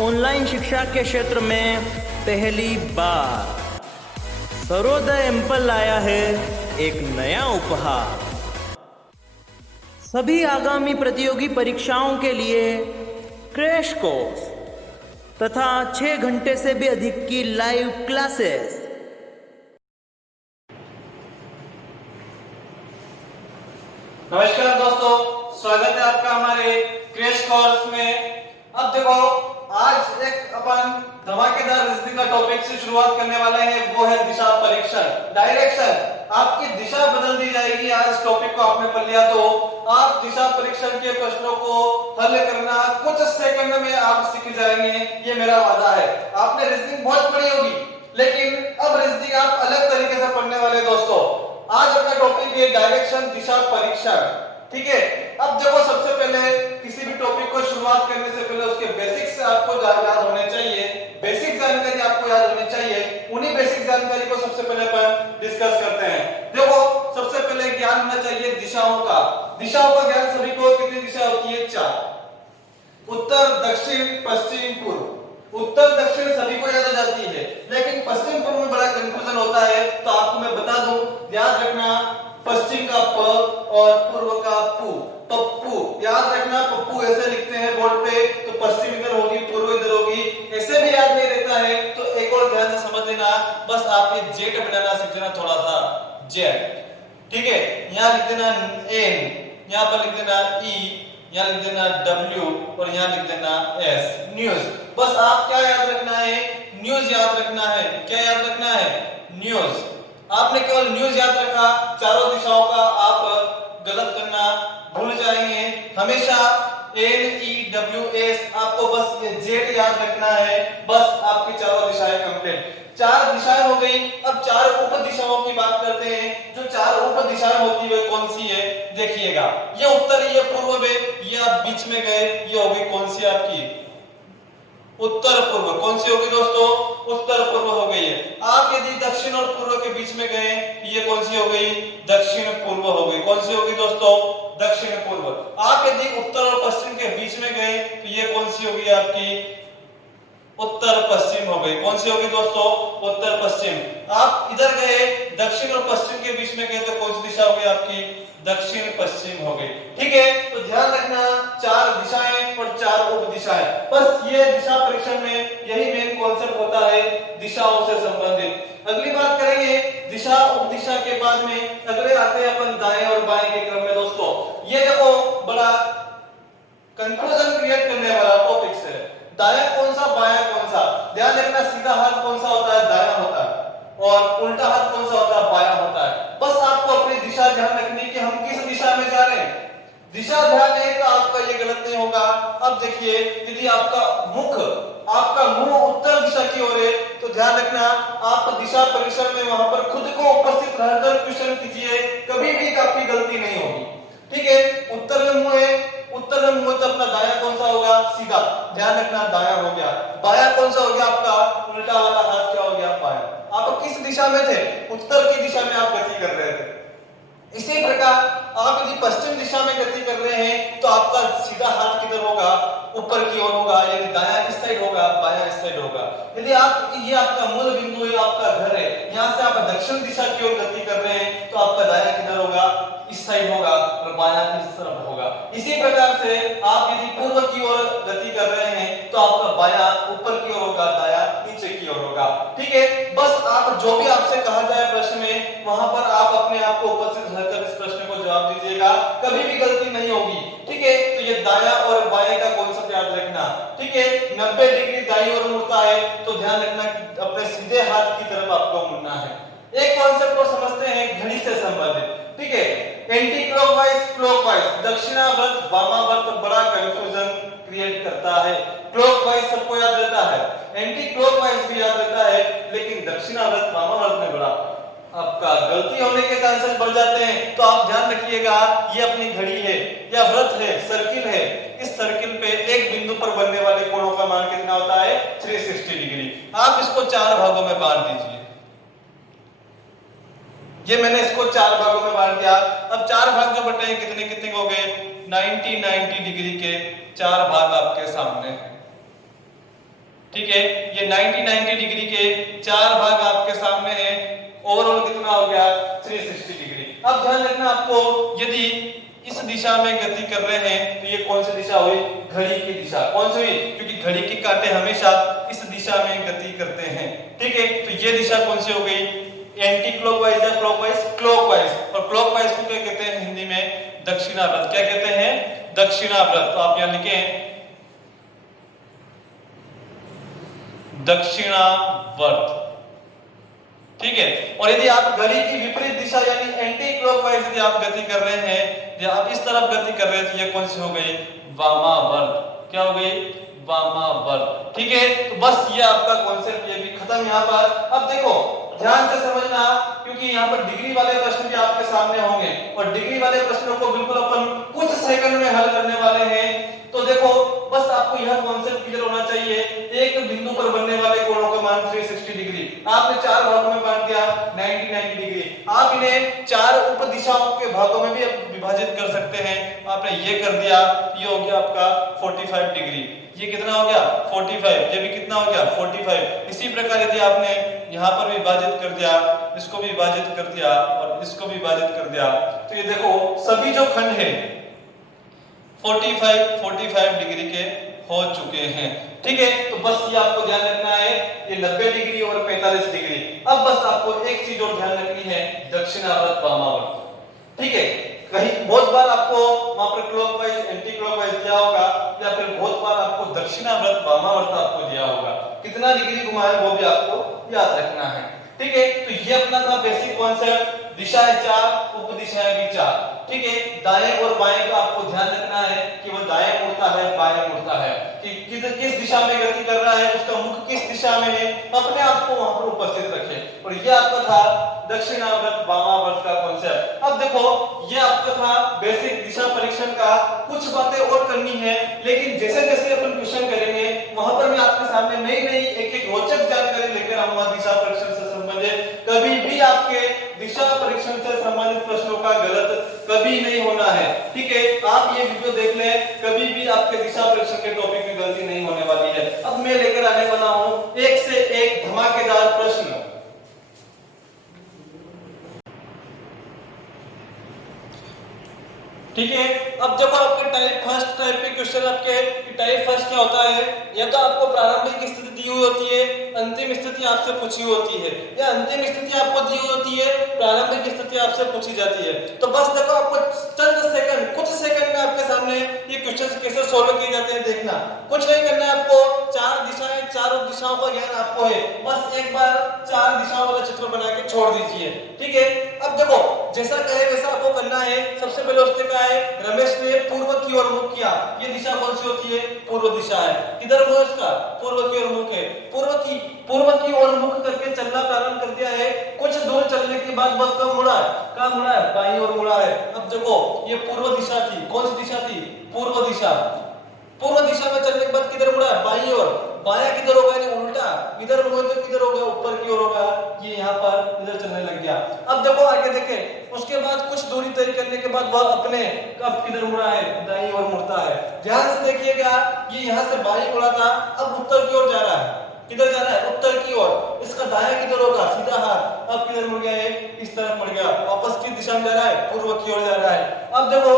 Online शिक्षा के क्षेत्र में पहली बार सर्वोदय एम्पल लाया है एक नया उपहार। सभी आगामी प्रतियोगी परीक्षाओं के लिए क्रैश कोर्स तथा 6 घंटे से भी अधिक की लाइव क्लासेस। नमस्कार दोस्तों, स्वागत है आपका हमारे क्रैश कोर्स में। अब देखो, आज एक अपन धमाकेदार रीजनिंग का टॉपिक से शुरुआत करने वाले हैं, वो है दिशा परीक्षण, डायरेक्शन। आपकी दिशा बदल दी जाएगी। आज टॉपिक को आपने पढ़ लिया तो आप दिशा परीक्षण के प्रश्नों को हल करना कुछ सेकंड में आप सीख जाएंगे, ये मेरा वादा है। आपने रीजनिंग बहुत पढ़ी होगी, लेकिन अब रीजनिंग आप अलग तरीके से पढ़ने वाले दोस्तों। आज अपना टॉपिक है डायरेक्शन, दिशा परीक्षण, ठीक है। अब देखो, सबसे पहले किसी भी टॉपिक को शुरुआत करने से पहले उसके बेसिक्स आपको याद होने चाहिए। बेसिक जानकारी आपको याद होनी चाहिए। उन्हीं बेसिक जानकारी को सबसे पहले अपन डिस्कस करते हैं। देखो, सबसे पहले ज्ञान होना चाहिए दिशाओं का। दिशाओं का ज्ञान सभी को। कितनी दिशा होती है? 4, उत्तर, दक्षिण, पश्चिम, पूर्व। उत्तर दक्षिण सभी को याद हो जाती है, लेकिन पश्चिम पूर्व में बड़ा कंफ्यूजन होता है। तो आपको मैं बता दूं, याद रखना, पश्चिम का प और पूर्व का पू, पप्पू। याद रखना, पप्पू ऐसे लिखते हैं बोर्ड पे, तो पश्चिम इधर होगी, पूर्व इधर होगी। ऐसे भी याद नहीं रहता है तो एक और ध्यान से समझ लेना, बस आप ये जेड बनाना सीख लेना थोड़ा सा, जेड, ठीक है। यहाँ लिख देना एन, यहाँ पर लिख देना ई, यहाँ लिख देना डब्ल्यू और यहाँ लिख देना एस, न्यूज। बस आप क्या याद रखना है? न्यूज याद रखना है। क्या याद रखना है? न्यूज। आपने केवल न्यूज याद रखा, चारों दिशाओं का आप गलत करना भूल जाएंगे। हमेशा एन ई डब्ल्यू एस, आपको बस ये जेड याद रखना है। बस आपकी चारों दिशाएं कंप्लीट। 4 दिशाएं हो गई। अब 4 उप दिशाओं की बात करते हैं। जो 4 उप दिशाएं होती है कौन सी है? देखिएगा, ये उत्तर, ये पूर्व है, ये आप बीच में गए, ये होगी कौन सी आपकी? उत्तर पूर्व। कौन सी होगी दोस्तों? उत्तर पूर्व हो गई है। आप यदि दक्षिण और पूर्व के बीच में गए, ये कौन सी हो गई? दक्षिण पूर्व हो गई। कौन सी होगी दोस्तों? दक्षिण पूर्व। आप यदि उत्तर और पश्चिम के बीच में गए, तो ये कौन सी होगी आपकी? उत्तर पश्चिम हो गई। कौन सी होगी दोस्तों? उत्तर पश्चिम। आप इधर गए, दक्षिण और पश्चिम के बीच में गए, तो कौन सी दिशा होगी आपकी? दक्षिण पश्चिम हो गई, ठीक है। तो ध्यान रखना, 4 दिशाएं और 4 उप दिशाएं। बस ये दिशा परीक्षण में यही मेन कॉन्सेप्ट होता है, दिशाओं से संबंधित। अगली बात करेंगे दिशा उप दिशा के बाद में। अगले आते हैं अपन दाएं और बाएं के क्रम में दोस्तों। ये देखो, बड़ा कंफ्यूजन क्रिएट करने वाला टॉपिक है। दायां कौन सा, बायां कौन सा? ध्यान रखना, सीधा हाथ कौन सा होता है? दायां होता है। और उल्टा हाथ कौन सा होता है? बायां होता है। बस आपको अपनी दिशा ध्यान रखनी कि हम किस दिशा में जा रहे हैं। दिशा ध्यान नहीं तो आपका ये गलत नहीं होगा। अब देखिए, यदि आपका मुंह उत्तर दिशा की ओर है, तो ध्यान रखना, आप दिशा परीक्षण में वहां पर खुद को उपस्थित रहकर क्वेश्चन कीजिए, कभी भी आपकी गलती नहीं होगी, ठीक है। उत्तर में मुंह है, उत्तर में मुंह, तो अपना दायां कौन सा होगा? सीधा। ध्यान रखना, दायां हो गया। बायां कौन सा हो गया आपका? उल्टा वाला हाथ क्या हो गया? बायां। आप किस दिशा में थे? उत्तर की दिशा में आप गति कर रहे थे। इसी प्रकार आप यदि पश्चिम दिशा में गति कर रहे हैं, तो आपका सीधा हाथ किधर होगा? ऊपर की ओर होगा। यदि दायां इस साइड होगा, बायां इस साइड होगा। यदि आप, ये आपका मूल बिंदु है, आपका घर है, यहां से आप दक्षिण दिशा की ओर गति कर रहे हैं, तो आपका दायां किधर होगा? इस साइड होगा और बायां इस तरफ होगा। इसी प्रकार से आप यदि पूर्व की ओर गति कर रहे हैं, तो आपका बायां ऊपर की ओर होगा, दायां नीचे की ओर होगा, ठीक है। बस आप जो भी आपसे कहा जाए प्रश्न में, वहां पर आप अपने आप को उपस्थित रहकर इस प्रश्न को जवाब दीजिएगा, कभी भी गलती नहीं होगी, ठीक है। तो ये दायां और बाएं का कॉन्सेप्ट याद रखना, ठीक है। 90 डिग्री दाईं ओर मुड़ता है, तो ध्यान रखना अपने सीधे हाथ की तरफ आपको मुड़ना है। एक कॉन्सेप्ट को समझते हैं घड़ी से संबंधित, ठीक है। एंटी क्लॉकवाइज, क्लॉकवाइज, दक्षिणावर्त, वामावर्त बड़ा कंफ्यूजन क्रिएट करता है। क्लॉकवाइज सबको याद रहता है, एंटी क्लॉकवाइज भी याद रहता है, लेकिन दक्षिणावर्त, वामावर्त में बड़ा आपका गलती होने के चांसेस बढ़ जाते हैं। तो आप ध्यान रखिएगा, ये अपनी घड़ी है या वृत्त है, सर्किल है। इस सर्किल पे एक बिंदु पर बनने वाले कोणों का मान कितना होता है? 360 डिग्री। आप इसको 4 भागों में बांट दीजिए। ये मैंने इसको 4 भागों में बांट दिया। अब 4 भाग जो बटे हैं, कितने कितने हो गए? 90 डिग्री के 4 भाग आपके सामने हैं। ठीक है, ये 90 डिग्री के 4 भाग आपके सामने है, ओवरऑल कितना हो गया 360 डिग्री। अब ध्यान रखना आपको, यदि इस दिशा में गति कर रहे हैं तो ये कौन सी दिशा हुई, घड़ी की दिशा। कौन सी हुई, क्योंकि घड़ी के कांटे हमेशा इस दिशा में गति करते हैं, ठीक है। तो ये दिशा कौन सी हो गई, एंटी क्लॉकवाइज या क्लॉकवाइज, क्लॉकवाइज। और क्लॉकवाइज को क्या कहते हैं हिंदी में, दक्षिणाव्रत। क्या कहते हैं, दक्षिणाव्रत। तो आप यहां लिखें दक्षिणावर्त, ठीक है। और यदि आप घड़ी की विपरीत दिशा यानी एंटी क्लॉकवाइज यदि आप गति कर रहे हैं, यदि आप इस तरफ गति कर रहे हैं तो ये कौन सी हो गई, वामावर्त। क्या हो गई, वामावर्त, ठीक है। तो बस ये आपका कॉन्सेप्ट ये भी खत्म यहाँ पर। अब देखो ध्यान से समझना, क्योंकि यहाँ पर डिग्री वाले प्रश्न भी आपके सामने होंगे और डिग्री वाले प्रश्नों को बिल्कुल अपन कुछ सेकंड में हल करने वाले हैं। तो देखो बस आपको यह कॉन्सेप्ट क्लियर होना चाहिए, एक बिंदु पर बनने वाले कोणों का मान 360 डिग्री। आपने 4 भागों में बांट दिया 90 डिग्री। आप इन्हें 4 उप दिशाओं के भागों में भी विभाजित कर सकते हैं। आपने ये कर दिया, ये हो गया आपका 45 डिग्री। ये कितना हो गया 45, ये भी कितना हो गया 45। इसी प्रकार यदि आपने यहाँ पर विभाजित कर दिया, इसको भी विभाजित कर दिया और इसको भी विभाजित कर दिया, तो ये देखो सभी जो खंड है 45 डिग्री के हो चुके हैं, ठीक है। तो बस ये आपको ध्यान रखना है, ये 90 डिग्री और 45 डिग्री। अब बस आपको एक चीज और ध्यान रखनी है, दक्षिणावर्त वामावर्त, ठीक है। कहीं बहुत बार आपको वहां पर क्लॉकवाइज एंटी क्लॉकवाइज दिया होगा, या फिर बहुत बार आपको दक्षिणावर्त वामावर्त आपको दिया होगा। कितना डिग्री घुमाए वो भी आपको याद रखना है, ठीक है। तो ये अपना था बेसिक कॉन्सेप्ट, दिशाएं 4 उप दिशाएं भी 4, ठीक है। दाएं और बाएं का आपको ध्यान रखना है कि वो दाएं मुड़ता है बाएं मुड़ता है, कि किस दिशा में गति कर रहा है, उसका मुख किस दिशा में है, अपने आप को वहां पर उपस्थित रखें। और ये आपका था दक्षिणावर्त वामावर्त का कॉन्सेप्ट। अब देखो ये आपका था बेसिक दिशा परीक्षण का, कुछ बातें और करनी है, लेकिन जैसे जैसे अपन क्वेश्चन करेंगे वहां पर मैं आपके सामने नई नई एक रोचक जानकारी लेकर आऊंगा दिशा परीक्षण से संबंधित। कभी भी आपके दिशा परीक्षण से संबंधित प्रश्नों का गलत कभी नहीं होना है, ठीक है। आप ये वीडियो देख लें, कभी भी आपके दिशा परीक्षण के टॉपिक में गलती नहीं होने वाली है। अब मैं लेकर आने वाला हूं एक से एक धमाकेदार प्रश्न, ठीक है। अब देखो आपके टाइप फर्स्ट टाइप के क्वेश्चन, आपके टाइप फर्स्ट क्या होता है, या तो आपको प्रारंभिक स्थिति दी हुई होती है, अंतिम स्थिति आपसे पूछी होती है, या अंतिम स्थिति आपको दी हुई होती है, प्रारंभिक स्थिति आपसे पूछी जाती है। तो बस देखो आपको चंद सेकंड, कुछ सेकंड में आपके सामने ये क्वेश्चन कैसे सॉल्व किए जाते हैं देखना। कुछ नहीं करना है आपको, 4 दिशाएं 4 दिशाओं का ज्ञान आपको है, बस एक बार 4 दिशाओं वाला चित्र बना के छोड़ दीजिए, ठीक है। अब देखो जैसा कहे वैसा आपको करना है। सबसे पहले उसने कहा है रमेश ने पूर्व की ओर मुख किया, ये दिशा कौन सी होती है, पूर्व दिशा है। किधर मुंह इसका, पूर्व की ओर मुख है। पूर्व की ओर मुख करके चलना प्रारंभ कर दिया है। कुछ दूर चलने के बाद वह कब मुड़ा है, कहां मुड़ा है, बाईं ओर मुड़ा है। अब देखो ये पूर्व दिशा थी, कौन सी दिशा थी, पूर्व दिशा। पूर्व दिशा में चलने के बाद किधर मुड़ा है, बाईं ओर। बायां किधर होगा, यानी उल्टा, इधर मुड़े तो किधर होगा, ऊपर की ओर होगा, ये यहाँ पर इधर चलने लग गया। अब देखो आगे देखें, उसके बाद कुछ दूरी तय करने के बाद वह अपने कब किधर मुड़ा है, दाईं ओर मुड़ता है। ध्यान से देखिएगा, ये यहाँ से बाईं मुड़ा था, अब उत्तर की ओर जा रहा है। किधर जा रहा है, उत्तर की ओर। इसका दायां किधर होगा, सीधा हाथ। अब किधर मुड़ गया है, इस तरफ मुड़ गया, वापस किस दिशा में जा रहा है, पूर्व की ओर जा रहा है। अब देखो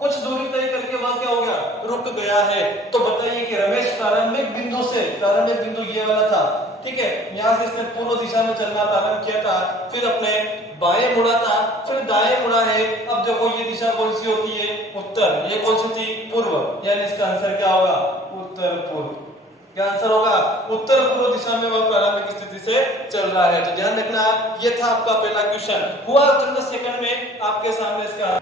कुछ दूरी तय करके वह क्या हो गया, रुक गया है। तो बताइए कि रमेश प्रारंभिक बिंदु ये वाला था, ठीक है। यहाँ से इसने पूर्व दिशा में चलना प्रारंभ किया था, फिर अपने बाएं मुड़ा था, फिर दाएं मुड़ा है। अब देखो ये दिशा कौन सी होती है, उत्तर। ये कौन सी थी, पूर्व, यानी इसका आंसर क्या होगा, उत्तर पूर्व। क्या आंसर होगा, उत्तर पूर्व दिशा में वह प्रारंभिक स्थिति से चल रहा है। तो ध्यान रखना, ये था आपका पहला क्वेश्चन, हुआ चंद सेकंड में आपके सामने इसका,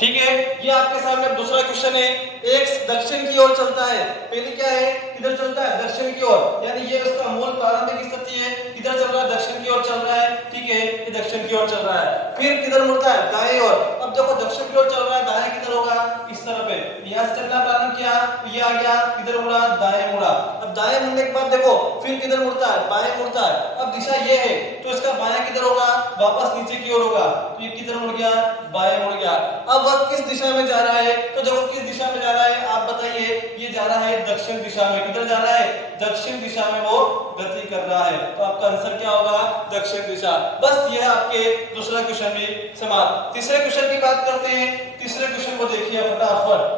ठीक है। ये आपके सामने दूसरा क्वेश्चन है, एक्स दक्षिण की ओर चलता है। पहले क्या है, किधर चलता है, दक्षिण की ओर, यानी ये उसका मूल प्रारंभिक स्थिति है, किधर चल रहा है, दक्षिण की ओर चल रहा है, ठीक है। ये दक्षिण की ओर चल रहा है, फिर किधर मुड़ता है, दाएं ओर। अब देखो दक्षिण की ओर चल रहा है, दाएं किधर होगा, इस तरफ है। यहां से चलना प्रारंभ किया, ये आ गया, किधर मुड़ा, दाएं मुड़ा। अब दाएं मुड़ने के बाद देखो फिर किधर मुड़ता है, बाएं मुड़ता है। अब दिशा ये है तो इसका बायां किधर होगा, वापस नीचे की ओर होगा। तो ये किधर मुड़ गया, बाएं मुड़ गया। अब वह किस दिशा में जा रहा है, तो देखो किस दिशा में जा रहा है आप बताइए। ये जा रहा है दक्षिण दिशा में। किधर जा रहा है, दक्षिण दिशा में वो गति कर रहा है। तो आपका आंसर क्या होगा, दक्षिण दिशा। बस ये आपके दूसरा क्वेश्चन भी समाप्त। तीसरे क्वेश्चन की बात करते हैं। तीसरे क्वेश्चन को देखिए फटाफट,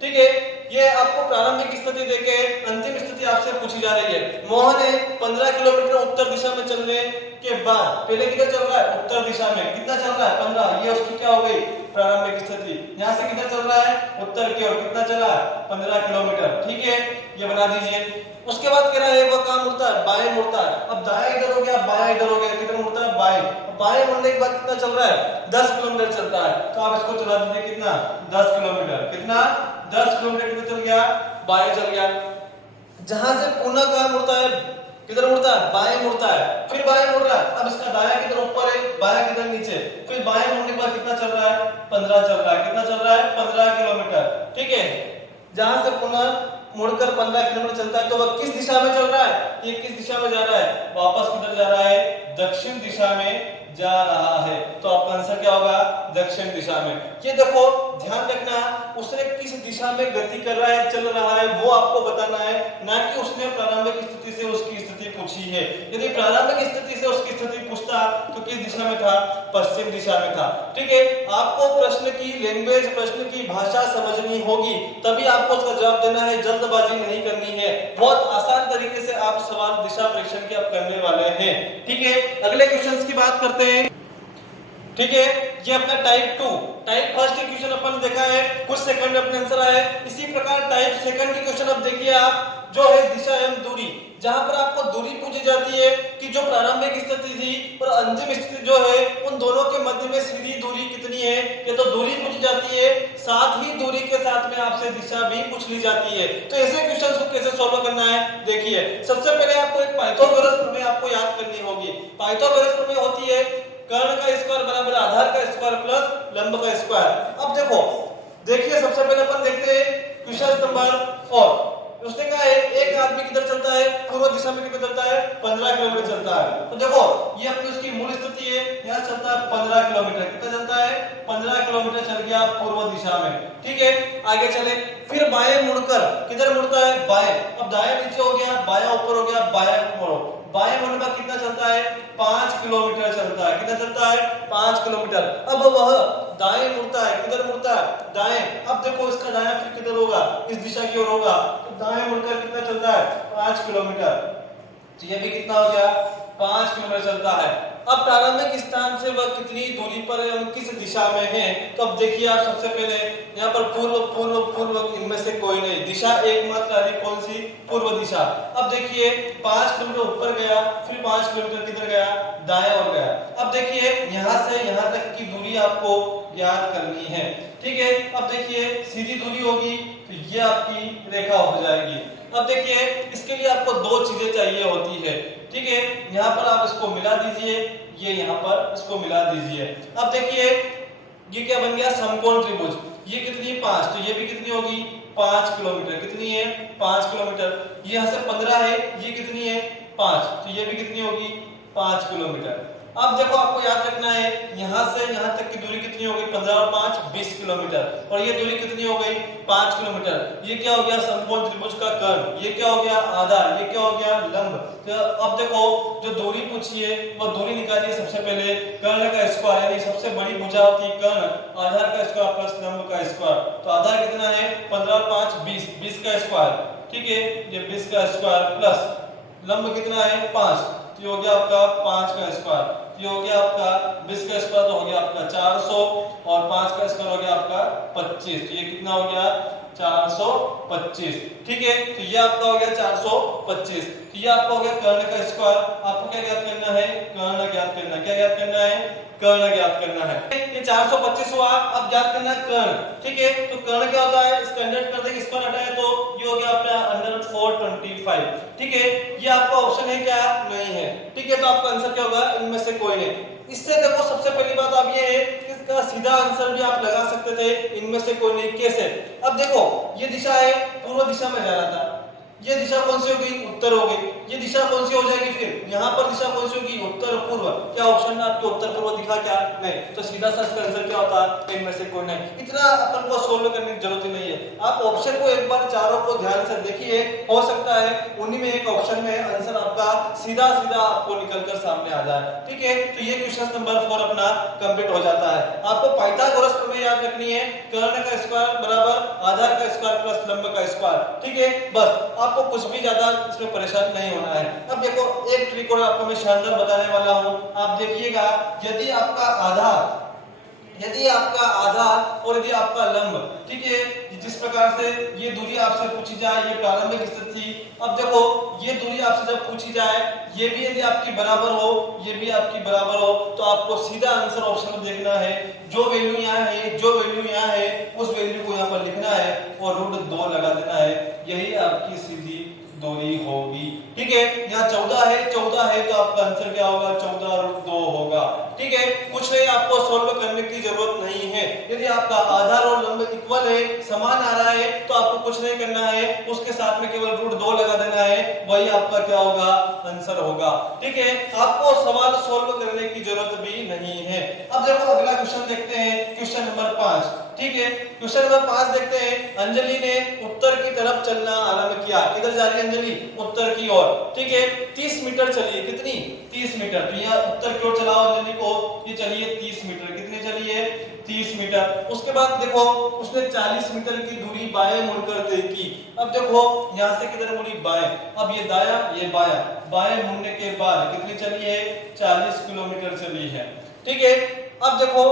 ठीक है। ये आपको प्रारंभिक स्थिति देके अंतिम स्थिति आपसे पूछी जा रही है। मोहन है 15 किलोमीटर उत्तर दिशा में चलने के बाद, पहले किधर चल रहा है, उत्तर दिशा में। कितना चल रहा है, 15। ये उसकी क्या हो गई, प्रारंभिक स्थिति। यहाँ से किधर चल रहा है, उत्तर की ओर। कितना चला, 15 किलोमीटर, ठीक है। ये बना दीजिए। उसके बाद कह रहा है वह कहाँ मुड़ता है, बाएं मुड़ता है। अब दाएं इधर हो गया, बाएं इधर हो गया। किधर मुड़ता है, बाएं। बाएं मुड़ने के बाद कितना चल रहा है, 10 किलोमीटर चलता है। तो आप इसको चला दीजिए, कितना, 10 किलोमीटर। कितना, 10 किलोमीटर किधर चल गया, बाएं चल गया। जहां से पुनः कहाँ मुड़ता है, किधर मुड़ता है, बाएं मुड़ता है। फिर बाएं मुड़ रहा है। अब इसका दायां किधर ऊपर है, बायां किधर नीचे। फिर बाएं मुड़ने के बाद कितना चल रहा है, 15 चल रहा है। कितना चल रहा है, 15 किलोमीटर, ठीक है। जहां से पुनः मुड़कर 15 किलोमीटर चलता है तो वह किस दिशा में चल रहा है, ये किस दिशा में जा रहा है, वापस किधर जा रहा है, दक्षिण दिशा में जा रहा है। तो आपका आंसर क्या होगा, दक्षिण दिशा में। ये देखो ध्यान रखना, उसने किस दिशा में गति कर रहा है, चल रहा है, वो आपको बताना है, ना कि उसने प्रारंभिक स्थिति से उसकी स्थिति पूछी है। यदि प्रारंभिक स्थिति से उसकी स्थिति पूछता तो किस दिशा में था, पश्चिम दिशा में था, ठीक है। आपको प्रश्न की लैंग्वेज, प्रश्न की भाषा समझनी होगी, तभी आपको उसका जवाब देना है। जल्दबाजी नहीं करनी है। बहुत आसान तरीके से आप सवाल दिशा परीक्षण के आप करने वाले हैं, ठीक है। अगले क्वेश्चंस की बात करते हैं, ठीक है। ये अपना टाइप 2, टाइप फर्स्ट के क्वेश्चन अपन देखा है, कुछ सेकंड अपने आंसर आए। इसी प्रकार टाइप सेकंड के क्वेश्चन अब देखिए आप, जो है दिशा एवं दूरी, जहां पर आपको दूरी पूछी जाती है कि जो प्रारंभिक स्थिति थी और अंतिम स्थिति जो है उन दोनों के मध्य में सीधी दूरी कितनी है, ये तो दूरी पूछी जाती है। साथ ही दूरी के साथ में आपसे दिशा भी पूछ ली जाती है। तो ऐसे क्वेश्चंस को कैसे सॉल्व करना है, देखिए। सबसे पहले आपको एक पाइथागोरस प्रमेय आपको याद करनी होगी। पाइथागोरस प्रमेय होती है कर्ण का स्क्वायर बराबर आधार का स्क्वायर प्लस लंब का स्क्वायर। अब देखो, देखिए सबसे पहले अपन देखते हैं क्वेश्चन नंबर 4। उसने कहा है एक आदमी किधर चलता है, पूर्व दिशा में किधर चलता है, 15 किलोमीटर चलता है। तो देखो ये अपनी उसकी मूल स्थिति है, यहाँ चलता है 15 किलोमीटर। कितना चलता है, 15 किलोमीटर चल गया पूर्व दिशा में, ठीक है। आगे चले, फिर बाएं मुड़कर किधर मुड़ता है, बाएं। अब दायां नीचे हो गया, बायां ऊपर हो गया, बायां मुड़ो। बाएं मुड़ने पर कितना चलता है, 5 किलोमीटर चलता है। कितना चलता है, 5 किलोमीटर। अब वह दाएं मुड़ता है, किधर मुड़ता है, दाएं। अब देखो इसका दायां फिर किधर होगा, इस दिशा की ओर होगा। तो दाएं मुड़कर कितना चलता है, 5 किलोमीटर। तो ये भी कितना हो गया, 5 किलोमीटर चलता है। अब प्रारंभिक स्थान से वह कितनी दूरी पर है, किस दिशा में है। तो अब देखिए आप सबसे पहले यहाँ पर पूर्व पूर्व पूर्व इनमें से कोई नहीं, दिशा एकमात्र आ रही कौन सी, पूर्व दिशा। अब देखिए 5 किलोमीटर ऊपर गया, फिर 5 किलोमीटर किधर गया, दाएं ओर गया। अब देखिए यहाँ से यहाँ तक की दूरी आपको याद करनी है, ठीक है। अब देखिए सीधी दूरी होगी तो ये आपकी रेखा हो जाएगी। अब देखिए इसके लिए आपको दो चीजें चाहिए होती है, ठीक है। यहाँ पर आप इसको मिला दीजिए, ये यहाँ पर इसको मिला दीजिए। अब देखिए ये क्या बन गया, समकोण त्रिभुज। ये कितनी है, 5। तो ये भी कितनी होगी, 5 किलोमीटर। कितनी है, 5 किलोमीटर। ये यहाँ से 15 है, ये कितनी है, 5। तो ये भी कितनी होगी, 5 किलोमीटर। अब देखो आपको याद रखना है यहाँ से यहाँ तक की दूरी कितनी हो गई, 15 और 5 20 किलोमीटर। और ये दूरी कितनी हो गई, 5 किलोमीटर। ये क्या हो गया, समकोण त्रिभुज का कर्ण। ये क्या हो गया, आधार। ये क्या हो गया, लंब। तो अब देखो जो दूरी पूछी है वो दूरी निकालिए सबसे पहले। कर्ण का स्क्वायर यानी सबसे बड़ी भुजा होती है कर्ण, आधार का स्क्वायर प्लस लंब का स्क्वायर। तो आधार कितना है, 15 और 5 20, 20 का स्क्वायर, ठीक है। ये 20 का स्क्वायर प्लस लंब कितना है, 5। तो ये हो गया आपका 5 का स्क्वायर। ये हो गया आपका 20 का स्क्वायर, तो हो गया आपका 400 और 5 का स्क्वायर हो गया आपका 25। तो ये कितना हो गया, 425, ठीक है। तो ये आपका हो गया 425। तो ये आपका हो गया कर्ण का स्क्वायर। आपको क्या ज्ञात करना है, कर्ण ज्ञात करना। क्या ज्ञात करना है, कर्ण ज्ञात करना है। ये 425 हुआ, अब ज्ञात करना कर्ण, ठीक है। तो कर्ण क्या होता है, इसका अंडर कर देंगे, स्क्वायर हटाए तो ये हो गया अपना अंडर 425, ठीक है। ये आपका ऑप्शन है क्या, नहीं है, ठीक है। तो आपका आंसर क्या होगा, इनमें से कोई नहीं। इससे देखो सबसे पहली बात आप ये है कि इसका सीधा आंसर भी आप लगा सकते थे, इनमें से कोई नहीं। कैसे, अब देखो ये दिशा है, पूर्व दिशा में जा रहा था, ये दिशा कौन सी होगी? उत्तर हो गई। ये दिशा कौन सी हो जाएगी? फिर यहाँ पर दिशा कौन सी होगी? उत्तर पूर्व। क्या ऑप्शन में आपको उत्तर पूर्व दिखा? क्या नहीं। तो सीधा सा इसका आंसर क्या होता है? इनमें से कोई नहीं। इतना अपन को सोल्व करने की जरूरत ही नहीं है। आप ऑप्शन को एक बार चारों को ध्यान से देखिए, हो सकता है उन्हीं में एक ऑप्शन में आंसर आपका सीधा सीधा आपको निकलकर सामने आ जाए। ठीक है, तो ये क्वेश्चन नंबर 4 अपना कंप्लीट हो जाता है। आपको पाइथागोरस प्रमेय याद रखनी है, कर्ण का स्क्वायर बराबर आधार का स्क्वायर प्लस लंब का स्क्वायर। ठीक है, बस आपको कुछ भी ज्यादा इसमें परेशान नहीं होना है। अब देखो एक ट्रिक और आपको मैं शानदार बताने वाला हूं, आप देखिएगा। यदि आपका आधार और यदि आपका लंब, ठीक है, जिस प्रकार से ये दूरी आपसे पूछी जाए, ये प्रारंभिक स्थिति थी। अब देखो ये दूरी आपसे जब पूछी जाए, ये भी यदि आपकी बराबर हो, ये भी आपकी बराबर हो, तो आपको सीधा आंसर ऑप्शन में देखना है। जो वैल्यू यहाँ है उस वैल्यू को यहाँ पर लिखना है और √2 लगा देना है। यही आपकी सीधी दूरी होगी। ठीक है, यहाँ 14 है तो आपका आंसर क्या होगा? 14√2 होगा। ठीक है, कुछ नहीं, आपको सोल्व करने की जरूरत नहीं है। यदि आपका आधार और लंब इक्वल है, समान आ रहा है, तो आपको कुछ नहीं करना है, उसके साथ में केवल √2 लगा देना है, वही आपका क्या होगा? आंसर होगा। ठीक है, आपको सवाल सोल्व करने की जरूरत भी नहीं है। अब देखो अगला क्वेश्चन देखते हैं, क्वेश्चन नंबर 5। ठीक है, क्वेश्चन नंबर 5 देखते हैं। अंजलि ने उत्तर की तरफ चलना आरंभ किया। किधर जा रही है अंजलि? उत्तर की ओर। ठीक है, 30 मीटर चलिए। कितनी? 30 मीटर। तो यहाँ उत्तर की ओर चलाओ अंजलि को, ये चलिए 30 मीटर। कितनी चलिए? 30 मीटर। उसके बाद देखो उसने 40 मीटर की दूरी बाएं मुड़कर तय की। अब देखो यहाँ से किधर मुड़ी? बाएं। अब ये दाया, ये बाया। बाएं मुड़ने के बाद कितनी चली है? 40 किलोमीटर चली है। ठीक है, अब देखो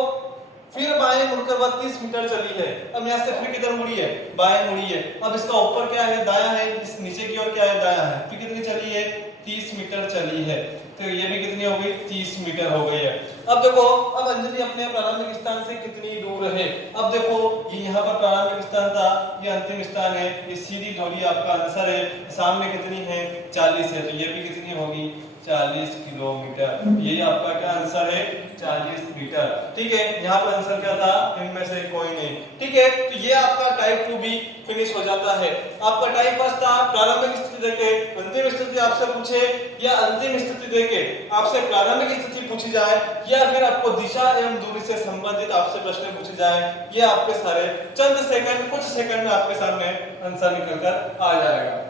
फिर बाएं मुड़कर वह 30 मीटर चली है। अब यहाँ से फिर किधर मुड़ी है? बाएं मुड़ी है। अब इसका ऊपर क्या है? दाया है। इस नीचे की ओर क्या है? दाया है। फिर कितनी चली है? 30 मीटर चली है। तो ये भी कितनी हो गई? 30 मीटर हो गई है। अब देखो अब अंजलि अपने प्रारंभिक स्थान से कितनी दूर है? अब देखो ये यहाँ पर प्रारंभिक स्थान था, ये अंतिम स्थान है, ये सीधी दूरी आपका आंसर है। सामने कितनी है? 40 है। तो ये भी कितनी होगी? 40 किलोमीटर। यही आपका क्या आंसर है? 40 मीटर। ठीक है, यहाँ पर आंसर क्या था? इनमें से कोई नहीं। ठीक है, तो ये आपका टाइप 2 भी फिनिश हो जाता है। आपका टाइप 1 था प्रारंभिक स्थिति देके अंतिम स्थिति आपसे पूछे, या अंतिम स्थिति देके आपसे प्रारंभिक स्थिति पूछी जाए, या फिर आपको दिशा एवं दूरी से संबंधित आपसे प्रश्न पूछे जाए। ये आपके सारे चंद सेकंड, कुछ सेकंड में आपके सामने आंसर निकल कर आ जाएगा।